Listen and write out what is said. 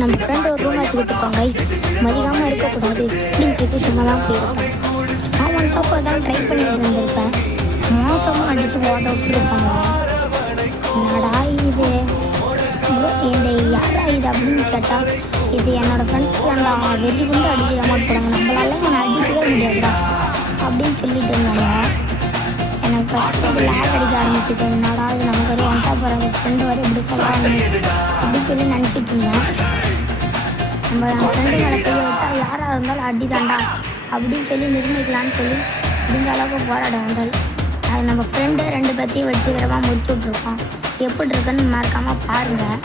நம்ம ஃப்ரெண்டு ஒரு room வச்சுக்கிட்டுருக்கோம் guys, மதிக்காமல் இருக்கக்கூடாது அப்படின்னு சொல்லிட்டு சும்மா தான் போயிருப்பேன். நான் ஒன் டாப் தான் ட்ரை பண்ணிட்டு இருந்திருப்பேன். மோசமாக அடித்து ஓட்ட விட்டுருப்பாங்க. என்னடா இது இந்த யாரா இது அப்படின்னு கேட்டால், இது என்னோடய ஃப்ரெண்ட்ஸ் தான்டா, வெறி கொண்டு அடிச்சு அமௌண்ட் போடாங்க, நம்மளால என்னை அடிக்கவே முடியாதுடா அப்படின்னு சொல்லிட்டு இருந்தாங்க. எனக்கு ஃபஸ்ட்டு லேக் அடிக்க ஆரம்பிச்சிது. என்னடா இது நமக்கு ஒரு ஒன் டாப் வர ஃப்ரெண்டு வர இப்படி சொல்கிறாங்க அப்படின்னு சொல்லி நினச்சிட்டு இருந்தேன். நம்ம ஃப்ரெண்டு மேலே கையை வச்சா யாராக இருந்தாலும் அடி தாண்டா அப்படின்னு சொல்லி நிர்ணயிக்கலான்னு சொல்லி முடிஞ்ச அளவுக்கு போராட வந்தால் அது நம்ம ஃப்ரெண்டு 2 பேர்த்தையும் வெற்றிகரமாக முடிச்சு விட்ருக்கோம். எப்படி இருக்குன்னு மறக்காமல் பாருங்கள்.